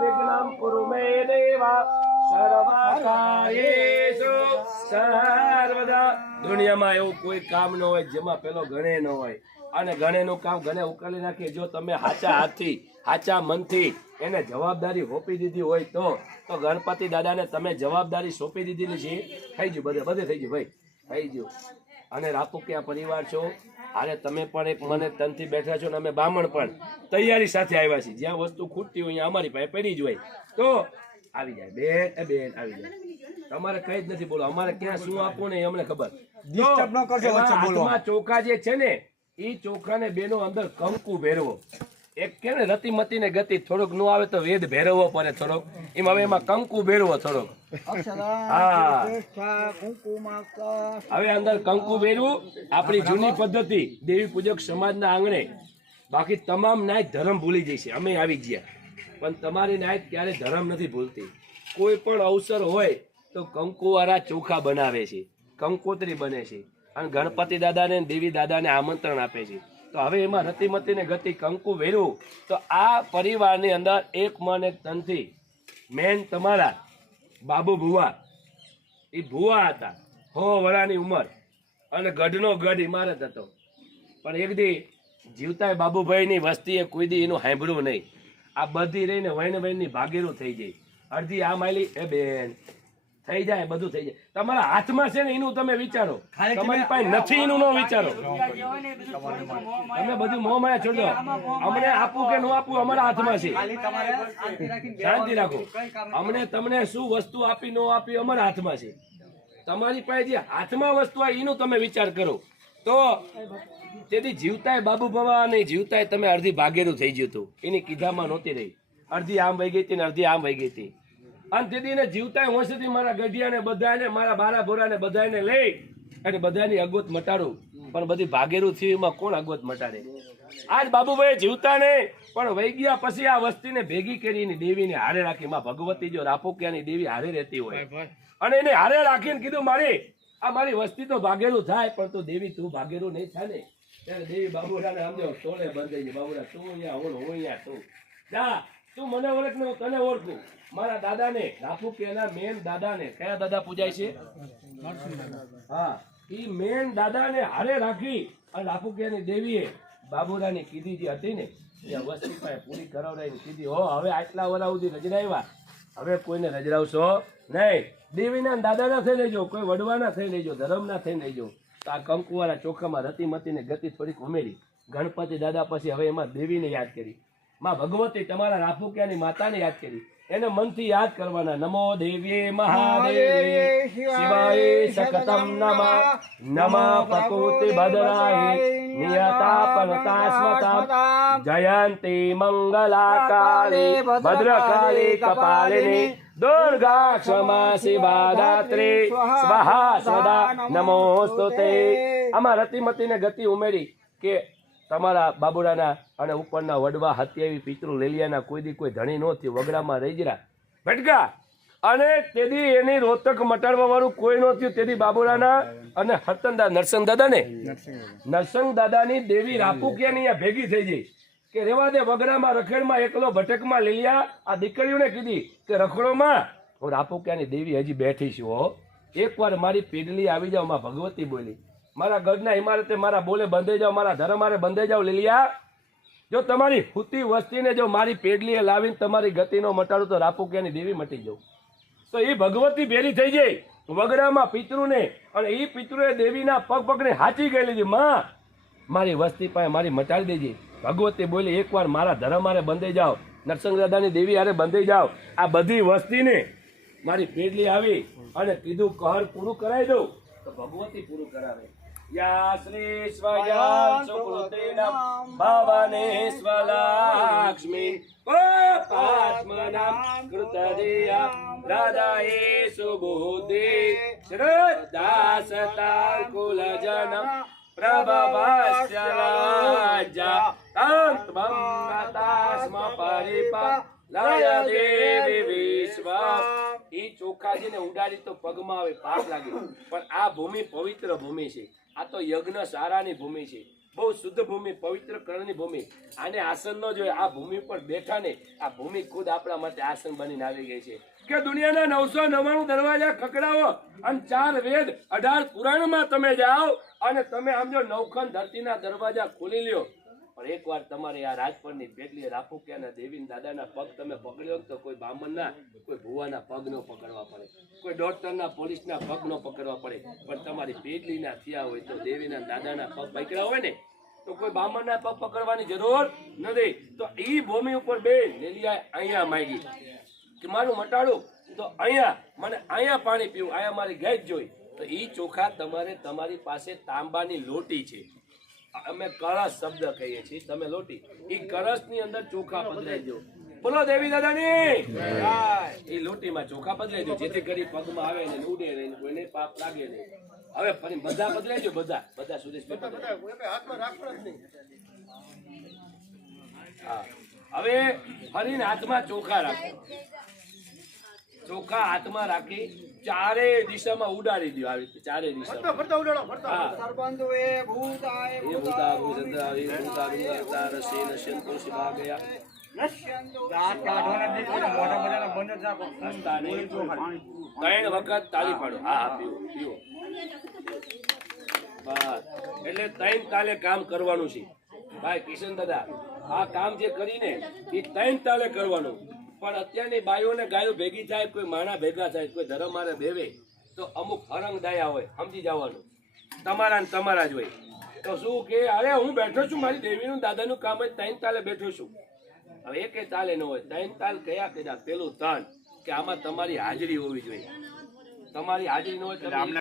વિઘ્નમ કુરુ મે દેવા સર્વદા દુનિયામાં એવું કોઈ કામ ન હોય, જેમાં પેલો ગણે ન હોય. અને ગણેનું કામ ગણે ઉકેલી નાખીએ જો તમે હાચા હાથથી, હાચા મનથી એને જવાબદારી સોંપી દીધી હોય તો તો ગણપતિ દાદાને તમે જવાબદારી સોંપી દીધેલી છે. થઈ ગયું બધે બધે થઈ ગયું, ભાઈ. થઈ ગયું. અને રાપુકિયા પરિવાર છો? અને તમે પણ એક મને તનથી બેઠા છો ને અમે બામણ પણ તૈયારી સાથે આવ્યા છીએ. જ્યાં વસ્તુ ખૂટતી હોય અમારી પાસે પડી જ હોય. તો આવી જાય. બેન બેન આવી જાય. તમારે કઈ જ નથી બોલો અમારે ક્યાં શું આપવું ને એ અમને ખબર. ચોખા જે છે ને એ ચોખાને બેનો અંદર કંકુ ભેરવો. એક કે ને રતિમતી ને ગતિ થોડોક નો આવે તો વેદ ભેરવવો પડે થોડોક. એમ હવે એમાં કંકુ ભેરવો થોડોક. હા. હવે અંદર કંકુ ભેરવું આપણી જૂની પદ્ધતિ દેવી પૂજક સમાજના આંગણે. બાકી તમામ નાયક ધર્મ ભૂલી જશે અમે આવી ગયા. પણ તમારી નાયક ક્યારે ધર્મ નથી ભૂલતી. કોઈ પણ અવસર હોય તો કંકુવાળા ચોખા બનાવે છે કંકોત્રી બને છે. અને ગણપતિ દાદાને દેવી દાદાને આમંત્રણ આપે છે. તો હવે એમાં રતિમતી ને ગતિ કંકુ વેર્યું તો આ પરિવારની અંદર એક મન એક તનથી મેન તમારા બાબુ ભુવા. એ ભુવા હતા. હો વરાની ઉંમર. અને ગઢનો ગઢ ઇમારત હતો. પણ એક દી જીવતા બાબુભાઈની વસ્તીએ કોઈ દી એનું સાંભળ્યું નહીં. આ બધી રહીને વૈન વૈનની ભાગીરું થઈ ગઈ. અડધી આ માયલી, એ બેન થઈ જાય બધું થઈ જાય. તમારા હાથમાં છે ને એનું તમે વિચારો. તમારી પાસે નથી એનું ન વિચારો. તમે બધું મોહ માયા છોડો અમને આપવું કે ન આપવું અમારા હાથમાં છે. શાંતિ રાખો. અમને તમને શું વસ્તુ આપી ન આપી અમારા હાથમાં છે. તમારી પાસે જે હાથમાં વસ્તુ હોય એનું તમે વિચાર કરો. તો તેથી જીવતાય બાબુ ભવા નહીં જીવતાય તમે અડધી ભાગેરું થઈ ગયું હતું. એની કીધામાં નહોતી રહી. અડધી આમ વહી ગઈ હતી ને અડધી આમ વહી ગઈ હતી. અને દીદીને જીવતા જીવતાય હોશેથી મારા ગઢિયાને બધાને મારા બારા ભોરાને બધાને લઈ અને બધાની અગોત મટાડું. પણ બધી ભાગેરું થયું એમાં કોણ અગોત મટાડે? આજ બાબુભાઈ જીવતા નહીં પણ વહી ગયા પછી આ વસ્તીને ભેગી કરીને દેવીને હારે રાખી. માં ભગવતી જો રાપોકિયાની દેવી હારે રહેતી હોય. અને એને હારે રાખીને કીધું મારી આ મારી વસ્તી તો ભાગેરું થાય પણ તું દેવી તું ભાગેરું નહીં થાય ને. ત્યારે દેવી બાબુરાને સમજો તોલે બંધાઈ બાબુરા તું અહીંયા હું હું અહીંયા તું જા તું મને ઓળખ ને હું તને ઓળખું મારા દાદાને રાપુકિયાના મેન દાદાને, કયા દાદા પૂજાય છે? હા. એ મેન દાદાને હારે રાખી અને રાપુકિયાની દેવીએ બાબુરાની કીધી જે હતી ને, એ પાસે પૂરી કરાવડાવીને કીધી. હો, હવે આટલા વરા સુધી રજરાવ્યા. હવે કોઈને રજરાવશો નહીં. દેવીના દાદાના થઈ લેજો કોઈ વડવાના થઈ લેજો ધર્મના થઈ લેજો તો આ કંકુવાળા ચોખામાં રતી ને ગતિ થોડીક ઉમેરી. ગણપતિ દાદા પછી હવે એમાં દેવીને યાદ કરી. માં ભગવતી તમારા રાફુકિયાની માતાને યાદ કરી. એને મનથી યાદ કરવાના. નમો દેવીએ મહાદેવી. શિવાય સકતમ નમ. નમ. પ્રકૃતિ ભદ્રાય. નિયતા પલતા સ્વતા જયંતી મંગલા કાળી કપાલિની. દુર્ગા ક્ષમા શિવા દાત્રી સ્વાહા સદા નમોસ્તુતે. આમાં રતિમતીને ગતિ ઉમેરી કે તમારા બાબુડાના અને ઉપરના વડવા હત્યાવી પિતૃ લેલિયાના કોઈ દી કોઈ ધણી નો થયું વગડામાં રહી જરા. ભટકા! અને તેદી એની રોતક મટાડવા વાળું કોઈ નહોતું તેદી બાબુડાના અને હરતનદા નરસંગ દાદા ને નરસંગ દાદાની દેવી રાપુકિયાની અહીંયા ભેગી થઈ ગઈ કે રેવા દે વગડામાં રખેડમાં એકલો ભટકમાં લીલિયા આ દીકરીઓને કીધી કે રખડોમાં હું રાપુકિયાની દેવી હજી બેઠી છું હો. એકવાર મારી પીડલી આવી જાવમાં ભગવતી બોલી. મારા ગઢના ઇમારતે મારા બોલે બંધાઈ જાઓ, મારા ધર્મારે બંધાઈ જાવ લીલિયા. જો તમારી હુતી વસ્તીને જો મારી પેડલીએ લાવીને તમારી ગતિનો મટાડું, તો રાપુકિયાની દેવી મટી જાઉં. તો એ ભગવતી ભેરી થઈ જાય વગડામાં પિતૃને અને એ પિતૃએ દેવીના પગ પગને હાચી ગયેલી છે માં, મારી વસ્તી પાસે મારી મટાડી દેજે. ભગવતી બોલી, એકવાર મારા ધર્મ હારે બંધાઈ જાઓ નરસંગ દાદાની દેવી હારે બંધાઈ જાઓ. આ બધી વસ્તીને મારી પેડલી આવી અને કીધું, કહર પૂરું કરાવી દઉં. તો ભગવતી પૂરું કરાવે. ભવને સ્વલાક્ષ્મી પાત્મનામ કૃતદિયા રાધાએ સુબુદ્ધિ શ્રદ્ધા કુલજનમ પ્રભવસ્ય રાજ્યા તંત્વમ નતા સ્મ પરિપા લય દેવી વિશ્વ એ ચોખા છે ને ઉડાડી તો પગમાં આવે પાપ લાગે. પણ આ ભૂમિ પવિત્ર ભૂમિ છે. આ તો યજ્ઞ સારાની ભૂમિ છે. બહુ શુદ્ધ ભૂમિ, પવિત્ર કરણની ભૂમિ. આને આસન ન જોઈએ, આ ભૂમિ પર બેઠા ને, આ ભૂમિ ખુદ આપણા માટે આસન બનીને આવી ગઈ છે. કે દુનિયાના નવસો નવ્વાણું દરવાજા ખકડાવો અને ચાર વેદ અઢાર પુરાણમાં તમે જાઓ અને તમે આમ જો નવખંડ ધરતીના દરવાજા ખોલી લ્યો. પણ એકવાર તમારે આ રાજપરની પેટલી રાફુકિયાના દેવીન દાદાના પગ તમે પકડ્યો તો કોઈ બામણના, કોઈ ભુવાના પગ ન પકડવા પડે. કોઈ ડોક્ટરના, પોલીસના પગ ન પકડવા પડે. પણ તમારી પેટલીના થયા હોય તો દેવીના દાદાના પગ પકડ્યા હોય ને, તો કોઈ બામણના પગ પકડવાની જરૂર નથી. તો એ ભૂમિ ઉપર બે લેલિયા અહીંયા માંગી કે મારું મટાડું. તો અહીંયા, મને અહીંયા પાણી પીવું, અહીંયા મારી ગેસ જોઈ. તો એ ચોખા તમારે તમારી પાસે તાંબાની લોટી છે. અમે કળશ શબ્દ કહીએ છીએ તમે લોટી. એ કળશની અંદર ચોખા પધરાઈ દો બોલો દેવી દાદાની. એ લોટીમાં ચોખા પધરાઈ દો જેથી કરી પગમાં આવે ને ઉડે ને કોઈને પાપ લાગે નહીં. હવે ફરી બધા બદલાઈ જો બધા બધા સુરેશ. હા. હવે ફરીને હાથમાં ચોખા રાખો. ચોખા હાથમાં રાખી ચારે દિશામાં ઉડાડી દીધું આવી ચારે ગયા. નહીં. ત્રણ વખત તાળી પાડો. હા હા પીવો પીવો. બસ. એટલે ત્રણ તાલે કામ કરવાનું છે. ભાઈ કિશન દાદા આ કામ જે કરીને એ ત્રણ તાલે કરવાનું. પણ અત્યારની બાઈઓને ગાયો ભેગી થાય, કોઈ માણા ભેગા થાય, કોઈ ધર્મ મારે બેવે, તો અમુક હરંગ દાયા હોય, સમજી જવાનું. તમારા ને તમારા જ હોય. તો શું કે, અરે, હું બેઠો છું, મારી દેવીનું દાદાનું કામ જ ત્રણ તાલે બેઠો છું. હવે એક તાલે ન હોય. ત્રણ તાલ કયા કયા પેલું તન કે આમાં તમારી હાજરી હોવી જોઈએ. તમારી હાજરી ન હોય